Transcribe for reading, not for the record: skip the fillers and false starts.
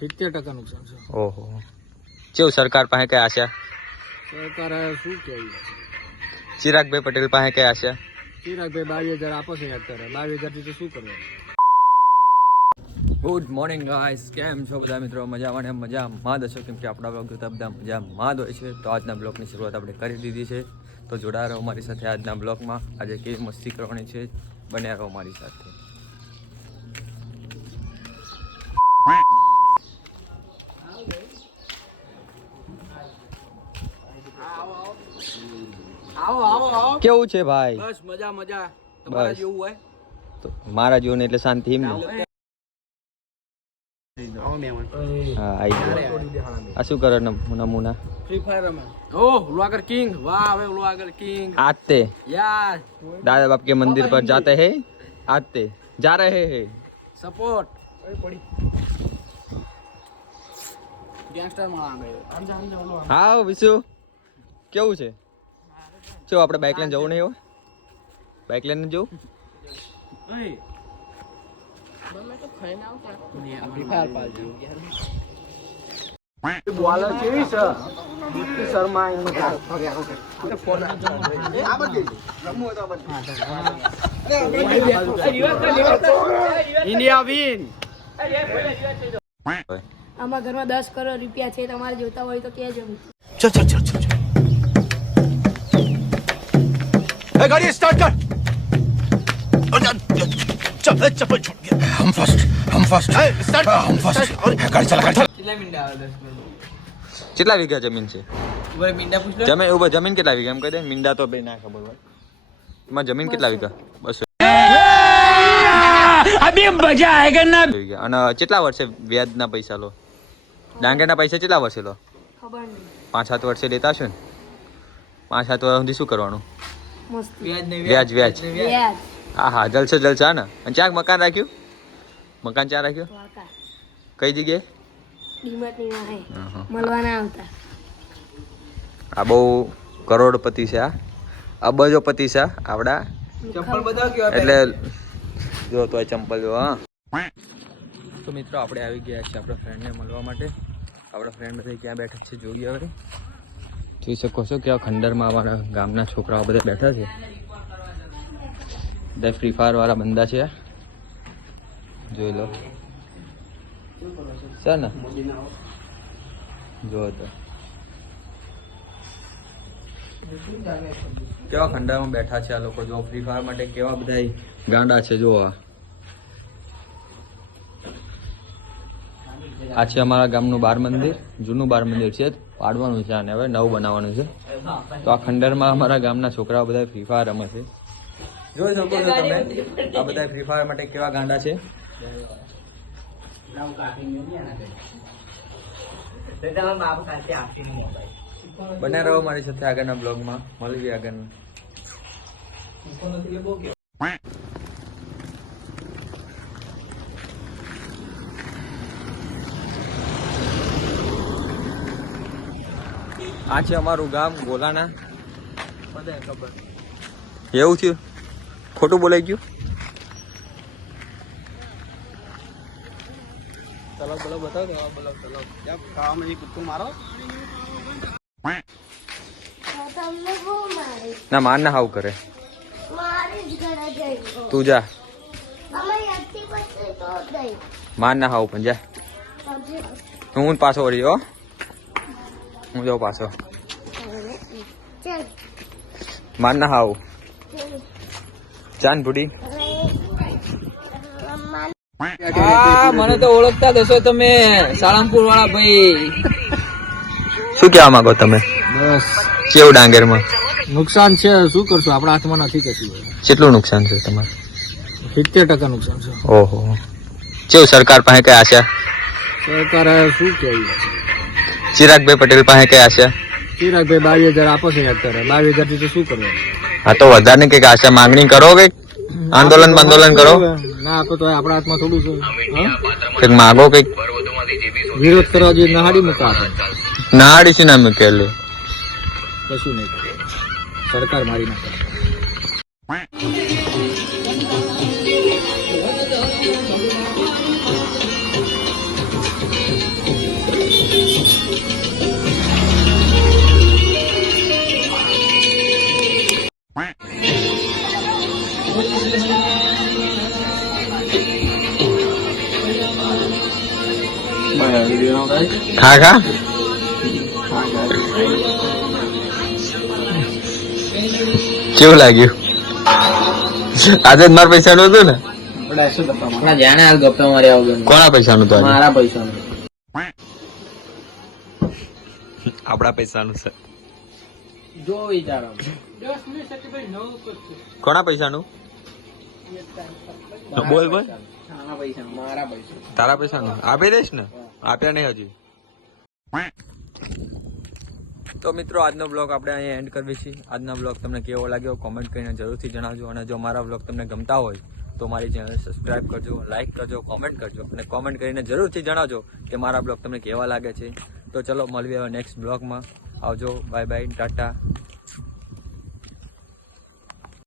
70% નુકસાન છે. ઓહો, કેવું સરકાર પાસે કઈ આશા? સરકાર શું કેવું? ચિરાગભાઈ પટેલ પાસે કઈ આશા? ચિરાગભાઈ 22,000 આપે છે અત્યારે. 22,000 થી તો શું કરવાનું? ગુડ મોર્નિંગ ગાઈસ, કેમ છો બધા મિત્રો? મજામાં ને મજામાં જ હશો, કેમ કે આપણા બ્લોગ જોતા બધા મજામાં જ હોય છે. તો આજના બ્લોગની શરૂઆત આપણે કરી દીધી છે, તો જોડાયા રહો મારી સાથે આજના બ્લોગમાં. આજે કેવી મસ્તી કરવાની છે, બન્યા રહો મારી સાથે. કેવું છે ભાઈ? બસ મજા મજા. તમારા જેવું હોય તો મારા જેવું એટલે શાંતિ એમ ને. હા, આવી ગયો. આ શું કરે નમૂના? ફ્રી ફાયર રમે. ઓહ, વ્લોગર કિંગ. વાહ, હવે વ્લોગર કિંગ. आते યાર, दादा बाप के मंदिर पर जाते हैं, आते जा रहे हैं. સપોર્ટ. ગેંગસ્ટર માં આ હા વિશુ, કેવું છે? જો આપણે બાઇક લઈને જવું નહીં હોય? બાઇક લઈને જવું? Free fire પાલજો. બોલર કેવી છે? દીપ્તિ શર્મા એમ ઇન્ડિયા વિન. આમાં ઘરમાં 10 કરોડ રૂપિયા છે, તમારે જોતા હોય તો કહેજો. चल चल चल चल चल गाड़ी स्टार्ट कर चप्पल चप्पल छूट गया हम फर्स्ट स्टार्ट हम फर्स्ट गाड़ी चला કેટલા મિનિટ આવે? 10 મિનિટ. કેટલા વીઘા જમીન છે? ઉભા મીંડા પૂછ લો. જમીન ઉભા જમીન કેટલા વીઘા એમ કહી દે. મીંડા તો બે ના ખબર હોય. એમાં જમીન કેટલા વીઘા? 200. અભી મજા આયેગા ના. વીઘા. અને કેટલા વર્ષે વ્યાજના પૈસા લો? ડાંગરના પૈસા કેટલા વર્ષે લો? ખબર નહીં. 5-7 વર્ષે લેતા હશો ને? 5-7 વર્ષ સુધી શું કરવાનું? મસ્તી. વ્યાજ નહીં. વ્યાજ વ્યાજ. વ્યાજ. હા હા, જલસે જલસા ને. અને ક્યાંક મકાન રાખ્યું? મકાન ક્યાં રાખ્યું? વાકા. કઈ જગ્યાએ? ડીમાર્ટ ની વાહે હા. મળવાના આવતા. આ બહુ કરોડપતિ છે, આ અબજોપતિ છે આવડા. ચપ્પલ બતાવ કેવા એટલે જો તો ચંપલ જો. હા, તો મિત્રો આપણે આવી ગયા છે આપણા ફ્રેન્ડને મળવા માટે. આપણા ફ્રેન્ડ બધા ક્યાં બેઠા છે જોઈએ. હવે જોઈ શકો છો કે આ ખંડરમાં અમારા ગામના છોકરાઓ બધા બેઠા છે. બધા ફ્રી ફાયર વાળા બંદા છે, જોઈ લો છે ને. જો તો કેવા ખંડારમાં બેઠા છે આ લોકો. જો ફ્રી ફાયર માટે કેવા બધા ગાંડા છે. જો આ છે અમારા ગામનું બાર મંદિર. જૂનું બાર મંદિર છે, પાડવાનું છે અને હવે નવું બનાવવાનું છે. તો આ ખંડરમાં અમારા ગામના છોકરાઓ બધા ફ્રી ફાયર રમે છે. જોઈ શકો છો તમે આ બધા ફ્રી ફાયર માટે કેવા ગાંડા છે. બને રહો મારી સાથે આગળના બ્લોગમાં. મળીએ આગળના. આ છે અમારું ગામ ગોલાના. બધા ખબર. એવું થયું? ખોટું બોલાઈ ગયું? તલાવ બલાવ બતાવ. બલાવ તલાવ ક્યાં ખાવામાં એક કુત્તું મારો. તમને બહુ મારે. ના માર ના હાવ કરે. મારે જ ઘરે જઈ. તું જા. અમે યાદથી પછી તો દઈ. માર ના હાવ પણ જા. હું પાછો વળી હો. હું જાઉં પાછો. ચાલ. માર ના હાવ. ચાન ભૂડી. હા, મને તો ઓળખતા દસો તમે. સાળંગપુર વાળા ભાઈ. શું કહેવા માંગો તમે? બસ કેવું ડાંગરમાં નુકસાન છે, શું કરશું? આપણા હાથમાં નથી કશું. કેટલું નુકસાન છે તમારે? 70% નુકસાન છે. ઓહો, કેવું સરકાર પાસે કઈ આશા? સરકાર શું કેવું? ચિરાગભાઈ પટેલ પાસે કઈ આશા? ચિરાગભાઈ 22,000 આપે છે અત્યારે. 22,000 થી તો શું કરવાનું? હા, તો વધારે કઈક આશા માંગણી કરો, કઈક આંદોલન કરો. ના આપે તો આપણા હાથમાં થોડું છે. કઈક માગો, કઈક વિરોધ કરવા જોઈએ. નહાડી મૂકા આપે. નાડી છે ના મૂકેલું. કશું નહીં કરે. સરકાર મારી નાખે. ખા ખા કેવું લાગ્યું? આજે જ મારા પૈસા નું હતું ને? જાણે હાલ ગપ્પા માર્યા વગર કોના પૈસા નું હતું? મારા પૈસા આપણા પૈસા નું છે. જો વિચારો કોના પૈસા નું? બોલ બોલ. મારા પૈસા તારા પૈસા નું આપી દઈશ ને? આપ્યા નહીં હજી. તો મિત્રો આજનો બ્લોગ આપણે અહીંયા એન્ડ કરવી છીએ. આજનો બ્લોગ તમને કેવો લાગ્યો કોમેન્ટ કરીને જરૂરથી જણાવજો. અને જો મારા બ્લોગ તમને ગમતા હોય તો મારી ચેનલ સબસ્ક્રાઇબ કરજો, લાઇક કરજો, કોમેન્ટ કરજો. અને કોમેન્ટ કરીને જરૂરથી જણાવજો કે મારા બ્લોગ તમને કેવા લાગે છે. તો ચલો મળીએ હવે નેક્સ્ટ બ્લોગમાં. આવજો, બાય બાય, ટાટા.